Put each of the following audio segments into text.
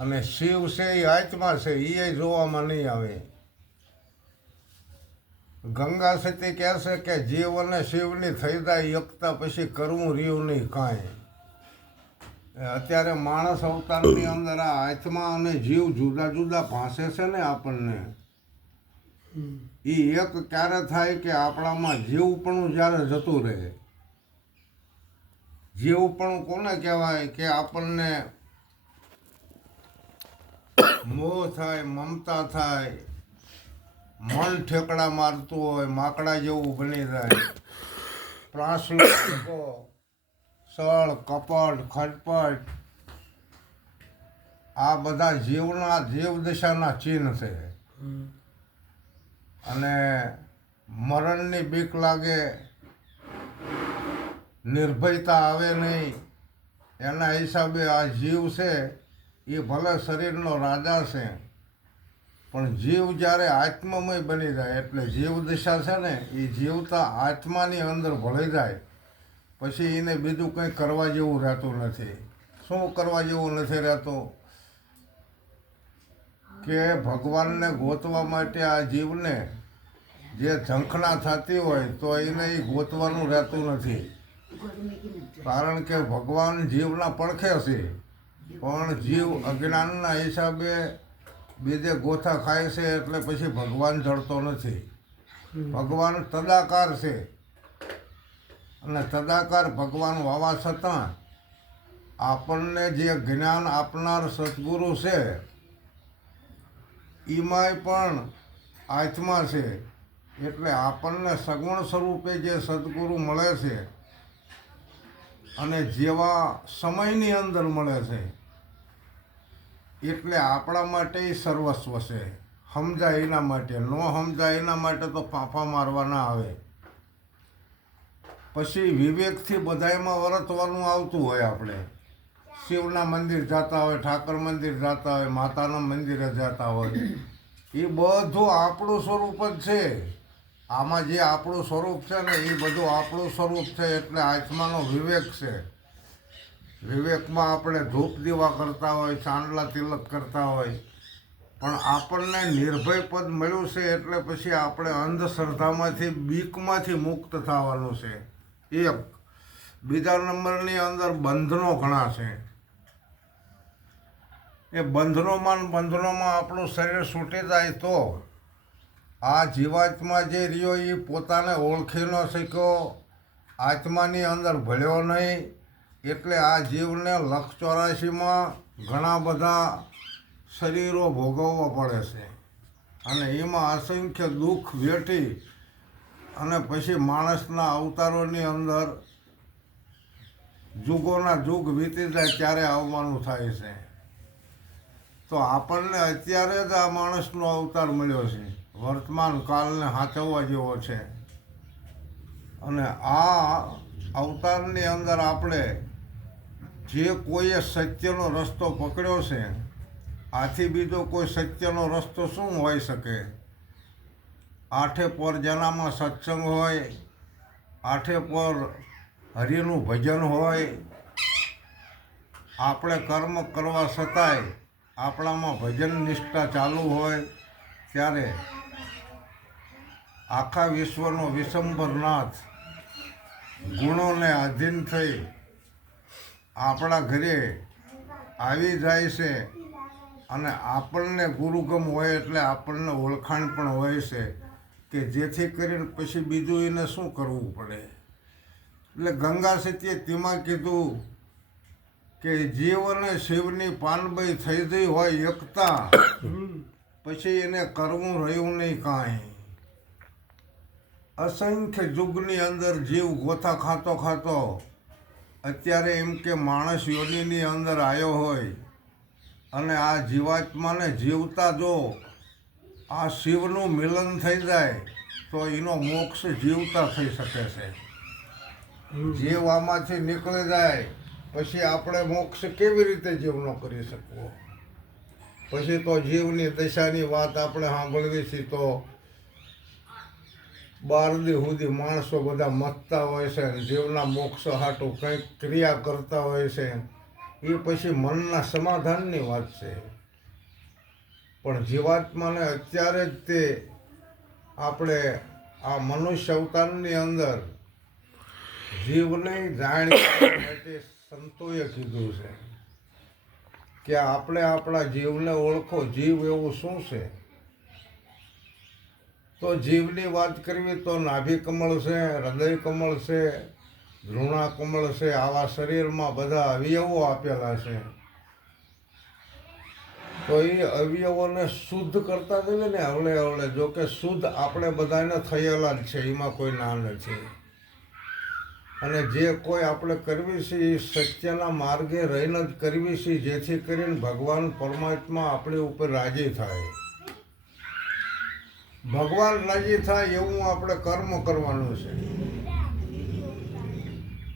અને શિવ છે એ આત્મા છે એ જોવામાં નહીં આવે. ગંગા સતી કહે છે કે જીવ અને શિવની થઈ જાય એકતા પછી કરવું રહ્યું નહીં કાંઈ. અત્યારે માણસ અવતારની અંદર આ આત્મા અને જીવ જુદા જુદા ભાસે છે ને આપણને. એ એક ક્યારે થાય કે આપણામાં જીવપણું જ્યારે જતું રહે. જીવપણું કોને કહેવાય કે આપણને મોહ થાય, મમતા થાય, મન ઠેકડા મારતું હોય, માકડા જેવું બની જાય, પ્રાસલુકો, સળ, કપટ, ખટપટ, આ બધા જીવદશાના ચિહ્ન છે. અને મરણની બીક લાગે, નિર્ભયતા આવે નહીં, એના હિસાબે આ જીવ છે એ ભલે શરીરનો રાજા છે, પણ જીવ જ્યારે આત્મમય બની જાય એટલે જીવદશા છે ને એ જીવતા આત્માની અંદર ભળી જાય પછી એને બીજું કંઈ કરવા જેવું રહેતું નથી. શું કરવા જેવું નથી રહેતું? કે ભગવાનને ગોતવા માટે આ જીવને જે ઝંખના થતી હોય તો એને એ ગોતવાનું રહેતું નથી. કારણ કે ભગવાન જીવના પડખે છે, પણ જીવ અજ્ઞાનના હિસાબે બીજે ગોથા ખાય છે એટલે પછી ભગવાન જડતો નથી. ભગવાન તદાકાર છે અને તદાકાર ભગવાન હોવા છતાં આપણને જે જ્ઞાન આપનાર સદગુરુ છે એમાંય પણ આત્મા છે. એટલે આપણને સગુણ સ્વરૂપે જે સદગુરુ મળે છે અને જેવા સમયની અંદર મળે છે એટલે આપણા માટે સર્વસ્વ છે. સમજાય એના માટે, ન સમજાય એના માટે તો ફાંફા મારવા ના આવે. પછી વિવેકથી બધાયમાં વર્તવાનું આવતું હોય. આપણે શિવના મંદિર જતા હોય, ઠાકર મંદિર જતા હોય, માતાના મંદિરે જતા હોય, એ બધું આપણું સ્વરૂપ જ છે. આમાં જે આપણું સ્વરૂપ છે ને એ બધું આપણું સ્વરૂપ છે. એટલે આત્માનો વિવેક છે. વિવેકમાં આપણે ધૂપ દીવા કરતા હોય, ચાંદલા તિલક કરતા હોય, પણ આપણને નિર્ભય પદ મળ્યું છે એટલે પછી આપણે અંધશ્રદ્ધામાંથી, બીકમાંથી મુક્ત થવાનું છે. એક બીજા નંબરની અંદર બંધનો ઘણા છે. એ બંધનોમાં આપણું શરીર છૂટી જાય તો આ જીવાત્મા જે રહ્યો એ પોતાને ઓળખી ન શક્યો, આત્માની અંદર ભળ્યો નહીં. એટલે આ જીવને 184માં ઘણા બધા શરીરો ભોગવવા પડે છે અને એમાં અસંખ્ય દુઃખ વેઠી અને પછી માણસના અવતારોની અંદર જુગોના જુગ વીતી જાય ત્યારે આવવાનું થાય છે. તો આપણને અત્યારે જ આ માણસનો અવતાર મળ્યો છે, વર્તમાન કાળને સાચવવા જેવો છે. અને આ અવતારની અંદર આપણે જે કોઈએ સત્યનો રસ્તો પકડ્યો છે, આથી બીજો કોઈ સત્યનો રસ્તો શું હોઈ શકે? આઠે પર જનામાં સત્સંગ હોય, આઠે પર હરિનું ભજન હોય, આપણે કર્મ કરવા છતાંય આપણામાં ભજન નિષ્ઠા ચાલુ હોય, ત્યારે આખા વિશ્વનો વિશ્વંભરનાથ ગુણોને આધીન થઈ આપણા ઘરે આવી જાય છે. અને આપણને ગુરુગમ હોય એટલે આપણને ઓળખાણ પણ હોય છે કે જેથી કરીને પછી બીજું એને શું કરવું પડે. એટલે ગંગા સતીએ તેમાં કીધું કે જીવ અને શિવની પાનબઈ થઈ ગઈ હોય એકતા, પછી એને કરવું રહ્યું નહીં કાંઈ. અસંખ્ય યુગની અંદર જીવ ગોથા ખાતો ખાતો અત્યારે એમ કે માણસ યોનિની અંદર આવ્યો હોય અને આ જીવાત્માને જીવતા જો આ શિવનું મિલન થઈ જાય તો એનો મોક્ષ જીવતા થઈ શકે છે. જીવ આમાંથી નીકળી જાય પછી આપણે મોક્ષ કેવી રીતે જીવનો કરી શકવો? પછી તો જીવની દશાની વાત આપણે સાંભળવી છે તો 12 દી સુધી માણસો બધા મથતા હોય છે, જીવના મોક્ષ હાટું કંઈક ક્રિયા કરતા હોય છે. એ પછી મનના સમાધાનની વાત છે. પણ જીવાત્માને અત્યારે જ તે આપણે આ મનુષ્ય અવતારની અંદર જીવને જાણી માટે સંતોએ કીધું છે કે આપણે આપણા જીવને ઓળખો. જીવ એવું શું છે? તો જીવની વાત કરવી તો નાભી કમળ છે, હૃદય કમળ છે, ધૃણા કમળ છે. આવા શરીરમાં બધા અવયવો આપેલા છે. તો એ અવયવોને શુદ્ધ કરતા જઈએ ને હવળે હવળે. જો કે શુદ્ધ આપણે બધાને થયેલા જ છે, એમાં કોઈ ના નથી. અને જે કોઈ આપણે કરવી છે એ સત્યના માર્ગે રહીને જ કરવી છે, જેથી કરીને ભગવાન પરમાત્મા આપણી ઉપર રાજી થાય. ભગવાન રાજી થાય એવું આપણે કર્મ કરવાનું છે.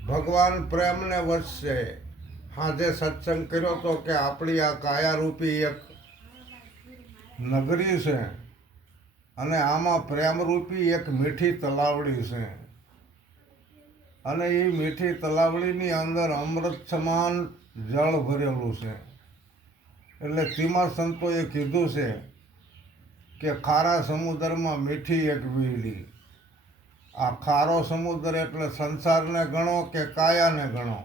ભગવાન પ્રેમને વધશે. હાજે સત્સંગ કર્યો તો કે આપણી આ કાયારૂપી એક નગરી છે અને આમાં પ્રેમરૂપી એક મીઠી તલાવડી છે. અને એ મીઠી તલાવડીની અંદર અમૃત સમાન જળ ભરેલું છે. એટલે તેમાં સંતોએ કીધું છે કે ખારા સમુદ્રમાં મીઠી એક વીડી. આ ખારો સમુદ્ર એટલે સંસારને ગણો કે કાયાને ગણો,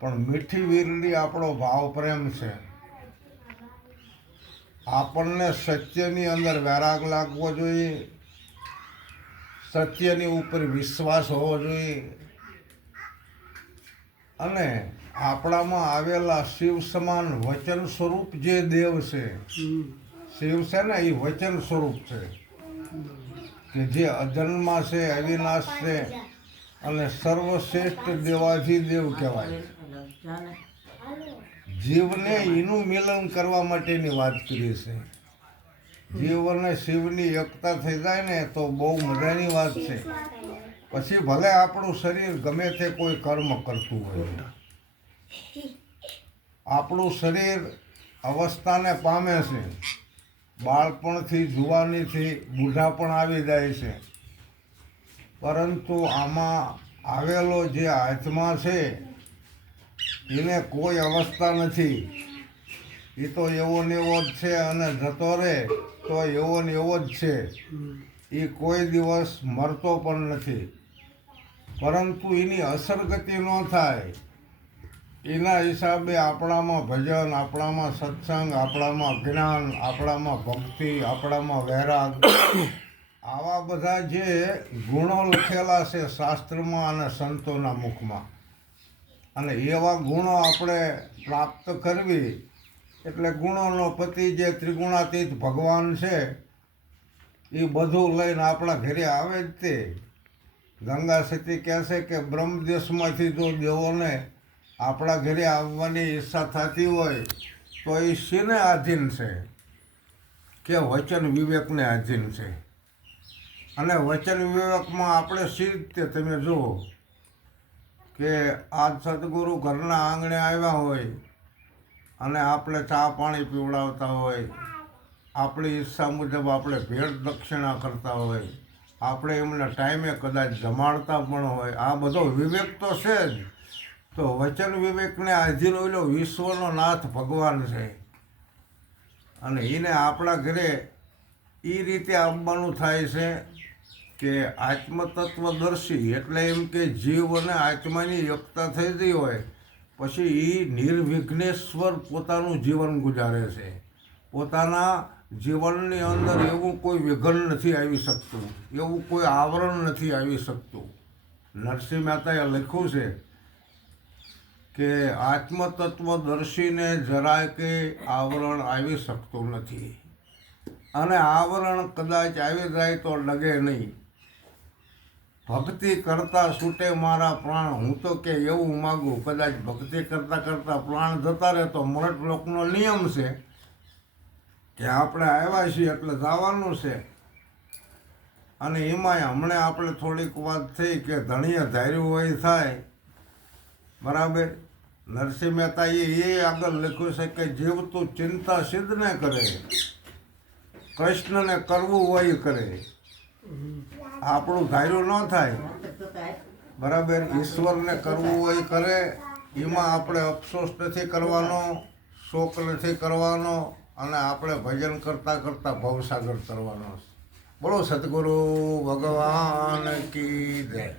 પણ મીઠી વીરડી આપણો ભાવ પ્રેમ છે. આપણને સત્યની અંદર વૈરાગ લાગવો જોઈએ, સત્યની ઉપર વિશ્વાસ હોવો જોઈએ. અને આપણામાં આવેલા શિવ સમાન વચન સ્વરૂપ જે દેવ છે, શિવ છે ને એ વચન સ્વરૂપ છે કે જે અજન્મા છે, અવિનાશ છે અને સર્વશ્રેષ્ઠ દેવાધિદેવ કહેવાય. જીવને એનું મિલન કરવા માટેની વાત કરી છે. જીવ અને શિવની એકતા થઈ જાય ને તો બહુ મજાની વાત છે. પછી ભલે આપણું શરીર ગમે તે કોઈ કર્મ કરતું હોય, આપણું શરીર અવસ્થાને પામે છે. બાળપણથી જુવાનીથી બુઢાપણ આવી જાય છે, પરંતુ આમાં આવેલો જે આત્મા છે એને કોઈ અવસ્થા નથી. એ તો એવો ને એવો જ છે અને જતો રહે તો એવો ને એવો જ છે. એ કોઈ દિવસ મરતો પણ નથી. પરંતુ એની અસરગતિ ન થાય એના હિસાબે આપણામાં ભજન, આપણામાં સત્સંગ, આપણામાં જ્ઞાન, આપણામાં ભક્તિ, આપણામાં વૈરાગ, આવા બધા જે ગુણો લખેલા છે શાસ્ત્રમાં અને સંતોના મુખમાં, અને એવા ગુણો આપણે પ્રાપ્ત કરવી. એટલે ગુણોનો પતિ જે ત્રિગુણાતીત ભગવાન છે એ બધું લઈને આપણા ઘરે આવે જ તે. ગંગા સતી કહે છે કે બ્રહ્મદેશમાંથી જો દેવોને આપણા ઘરે આવવાની ઈચ્છા થતી હોય તો એ શીને આધીન છે? કે વચન વિવેકને આધીન છે. અને વચન વિવેકમાં આપણે શી રીતે તમે જુઓ કે આજ સદગુરુ ઘરના આંગણે આવ્યા હોય અને આપણે ચા પાણી પીવડાવતા હોય, આપણી ઈચ્છા મુજબ આપણે ભેટ દક્ષિણા કરતા હોય, આપણે એમને ટાઈમે કદાચ જમાડતા પણ હોય. આ બધો વિવેક તો છે જ. તો વચન વિવેકને આધીન ઓલો વિશ્વનો નાથ ભગવાન છે અને એને આપણા ઘરે એ રીતે આવવાનું થાય છે કે આત્મતત્વદર્શી. એટલે એમ કે જીવ અને આત્માની એકતા થઈ ગઈ હોય પછી એ નિર્વિઘ્નેશ્વર પોતાનું જીવન ગુજારે છે. પોતાના જીવનની અંદર એવું કોઈ વિઘ્ન નથી આવી શકતું, એવું કોઈ આવરણ નથી આવી શકતું. નરસિંહ મહેતાએ લખ્યું છે કે આત્મતત્વદર્શીને જરાય કે આવરણ આવી શકતું નથી, અને આવરણ કદાચ આવી જાય તો ડગે નહીં. ભક્તિ કરતા છૂટે મારા પ્રાણ, હું તો કે એવું માગું. કદાચ ભક્તિ કરતાં કરતાં પ્રાણ જતા રહે તો મરત લોકનો નિયમ છે કે આપણે આવ્યા છીએ એટલે જવાનું છે. અને એમાંય હમણાં આપણે થોડીક વાત થઈ કે ધણીએ ધાર્યું હોય થાય, બરાબર. નરસિંહ મહેતાએ એ આગળ લખ્યું છે કે જીવ તું ચિંતા સિદ્ધ ને કરે, કૃષ્ણને કરવું હોય કરે. આપણું ધાર્યું ન થાય, બરાબર. ઈશ્વરને કરવું હોય કરે એમાં આપણે અફસોસ નથી કરવાનો, શોક નથી કરવાનો, અને આપણે ભજન કરતાં કરતાં ભવસાગર કરવાનો. બોલો સદગુરુ ભગવાન કી જય.